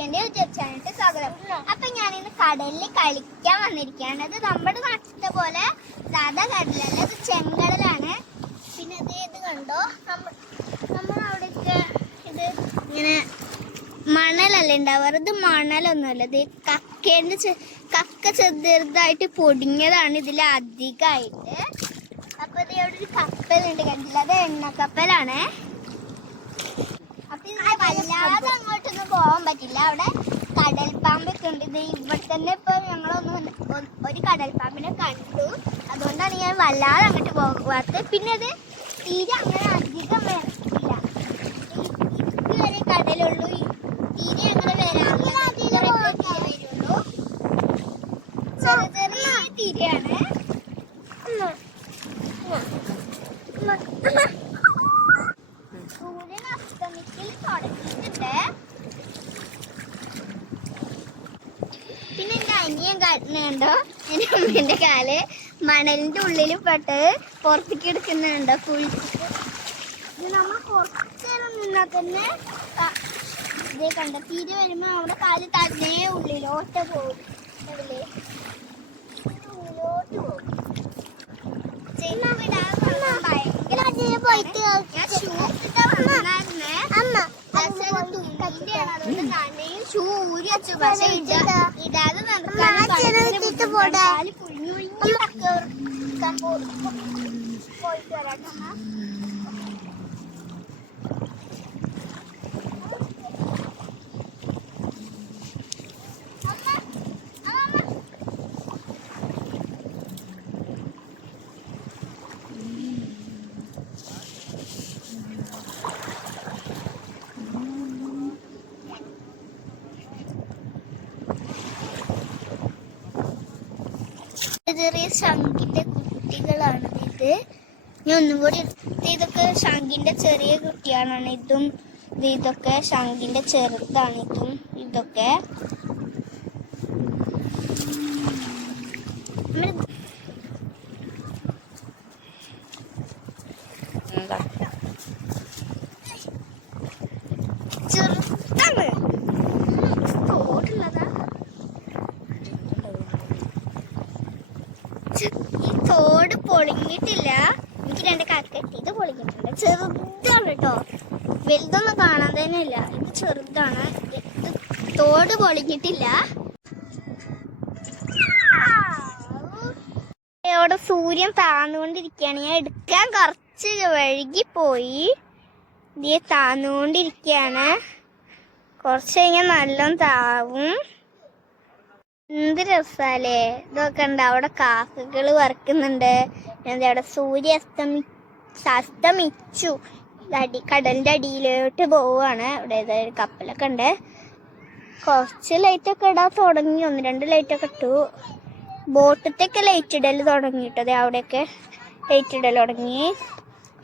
ചിക്കൻ്റെ യൂട്യൂബ് ചാനലിലേക്ക് സ്വാഗതം. അപ്പൊ ഞാനിന്ന് കടലിൽ കളിക്കാൻ വന്നിരിക്കുകയാണ്. അത് നമ്മുടെ നാട്ടിലത്തെ പോലെ സാധാ കടലല്ല, അത് ചെങ്കടലാണ്. പിന്നെ ഇത് കണ്ടോ, നമ്മളവിടെയൊക്കെ ഇത് ഇങ്ങനെ മണലല്ല ഉണ്ടാവാറ്. ഇത് മണലൊന്നുമല്ല, ഇത് കക്ക ചെറുതായിട്ട് പൊടിഞ്ഞതാണ് ഇതിൽ അധികമായിട്ട്. അപ്പൊ ഇത് അവിടെ ഒരു കപ്പലുണ്ട്, കണ്ടില്ല? അത് എണ്ണക്കപ്പലാണ്. അപ്പൊ ഇതിന് വല്ലാതെ അങ്ങോട്ടൊന്നും പോകാൻ പറ്റില്ല. അവിടെ കടൽപ്പാമ്പൊക്കെ ഉണ്ട്. ഇത് ഇവിടെ തന്നെ ഇപ്പൊ ഒരു കടൽപ്പാമ്പിനെ കണ്ടു. അതുകൊണ്ടാണ് ഞാൻ വല്ലാതെ അങ്ങോട്ട് പോകാത്തത്. പിന്നെ അത് തീരെ അങ്ങനെ അധികം വരത്തില്ല. ഇതുവരെ കടലുള്ളൂ, തീരെ അങ്ങനെ വരാറുള്ളൂ. ചെറിയ ചെറിയ തീരെയാണ്. സൂര്യൻ അസ്തമിക്കൽ തുടങ്ങിയിട്ടുണ്ട്. പിന്നെ എന്റെ അനിയൻ കാട്ടുന്നുണ്ടോ, എന്റെ അമ്മേന്റെ കാല് മണലിന്റെ ഉള്ളിൽ പെട്ട് പുറത്തേക്ക് എടുക്കുന്നുണ്ടോ കുഴിച്ചിട്ട്. നമ്മൾ കുറച്ചു നേരം നിന്നാൽ തന്നെ ഇതേ കണ്ട തീരെ വരുമ്പോ അവിടെ കാല് തന്നെ ഉള്ളിലോട്ട് പോകും. ഉള്ളിലോട്ട് പോകും. പക്ഷെ ഇടാതെ പോയിട്ട് വരാട്ടോ. ചെറിയ ശംഖിന്റെ കുട്ടികളാണ് ഇത്. ഞാൻ ഒന്നും കൂടി ഇതൊക്കെ ശംഖിന്റെ ചെറിയ കുട്ടിയാണ്. ഇതും ഇതൊക്കെ ശംഖിന്റെ ചെറുതാണ്. ഇതൊക്കെ ചെറുതാണ്. തോടുള്ളതാ. ഈ തോട് പൊളിഞ്ഞിട്ടില്ല. എനിക്ക് രണ്ട് കക്കെട്ടി ഇത് പൊളിഞ്ഞിട്ടുണ്ട്. ചെറുതാണ് കേട്ടോ, വലുതൊന്നും കാണാൻ തന്നെ ഇല്ല. ഇത് ചെറുതാണ്. ഇത് തോട് പൊളിഞ്ഞിട്ടില്ല. അവിടെ സൂര്യൻ താന്നുകൊണ്ടിരിക്കുകയാണ്. ഞാൻ എടുക്കാൻ കുറച്ച് വഴുകിപ്പോയി. ഇത് താന്നുകൊണ്ടിരിക്കുകയാണ്. കുറച്ച് കഴിഞ്ഞാൽ നല്ലോണം താവും. എന്ത് രസാലേ ഇതൊക്കെ ഉണ്ട്. അവിടെ കാക്കകള് പറക്കുന്നുണ്ട്. അവിടെ സൂര്യ അസ്തമിച്ചു. കടലിന്റെ അടിയിലോട്ട് പോവാണ്. ഇവിടെ ഒരു കപ്പലൊക്കെ ഉണ്ട്. കുറച്ച് ലൈറ്റൊക്കെ ഇടാൻ തുടങ്ങി. 1-2 ലൈറ്റൊക്കെ ഇട്ടു. ബോട്ടത്തൊക്കെ ലൈറ്റ് ഇടൽ തുടങ്ങിയിട്ടത്. അവിടെയൊക്കെ ലൈറ്റ് ഇടൽ തുടങ്ങി.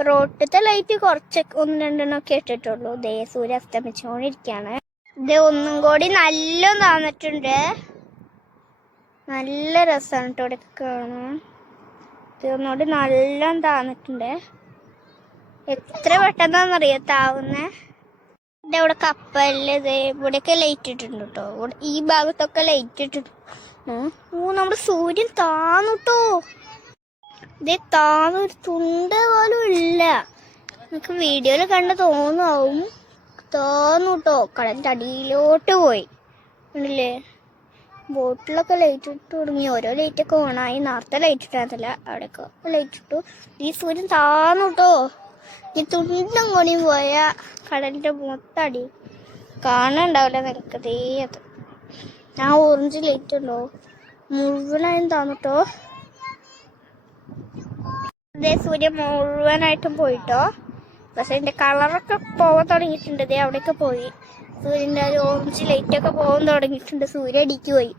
റോട്ടത്തെ ലൈറ്റ് കുറച്ചൊക്കെ 1-2 ഇട്ടിട്ടുള്ളൂ. ദേ സൂര്യ അസ്തമിച്ചുകൊണ്ടിരിക്കുകയാണ്. ഇത് ഒന്നും കൂടി നല്ല താന്നിട്ടുണ്ട്. നല്ല രസമാണ് കേട്ടോ ഇവിടെ കാണാൻ. തീർന്നോട് നല്ല താന്നിട്ടുണ്ട്. എത്ര പെട്ടെന്നാന്നറിയാം താവുന്നേ. ഇവിടെ അവിടെ കപ്പലിൽ ഇവിടെയൊക്കെ ലൈറ്റ് ഇട്ടിട്ടുണ്ട് കേട്ടോ. ഈ ഭാഗത്തൊക്കെ ലൈറ്റ് ഇട്ടിട്ടുണ്ട്. നമ്മുടെ സൂര്യൻ താന്നുട്ടോ. ഇതേ താന്നൊരു തുണ്ട് പോലും ഇല്ല. നമുക്ക് വീഡിയോയിൽ കണ്ട് തോന്നാവും. താന്നുട്ടോ. കടലിൻ്റെ അടിയിലോട്ട് പോയി ഉണ്ടല്ലേ. ബോട്ടിലൊക്കെ ലൈറ്റ് ഇട്ട് തുടങ്ങി. ഓരോ ലൈറ്റൊക്കെ ഓണായി. നേരത്തെ ലൈറ്റ് ഇട്ടാന്നില്ല, അവിടെയൊക്കെ ലൈറ്റ് ഇട്ടു. ഈ സൂര്യൻ താന്നുട്ടോ. ഈ തുണ്ടം കൊണിയും പോയ കടലിന്റെ മൊത്തം അടി കാണാണ്ടാവില്ല നിനക്ക്. അത് ആ ഓറഞ്ച് ലൈറ്റ് ഉണ്ടോ മുഴുവനായും താന്നിട്ടോ. അതേ സൂര്യൻ മുഴുവനായിട്ടും പോയിട്ടോ. പക്ഷെ അതിന്റെ കളറൊക്കെ പോവാൻ തുടങ്ങിയിട്ടുണ്ട്. അവിടെയൊക്കെ പോയി. സൂര്യൻ്റെ ഒരു ഓറഞ്ച് ലൈറ്റൊക്കെ പോകാൻ തുടങ്ങിയിട്ടുണ്ട്. സൂര്യ അടിക്ക് പോയി.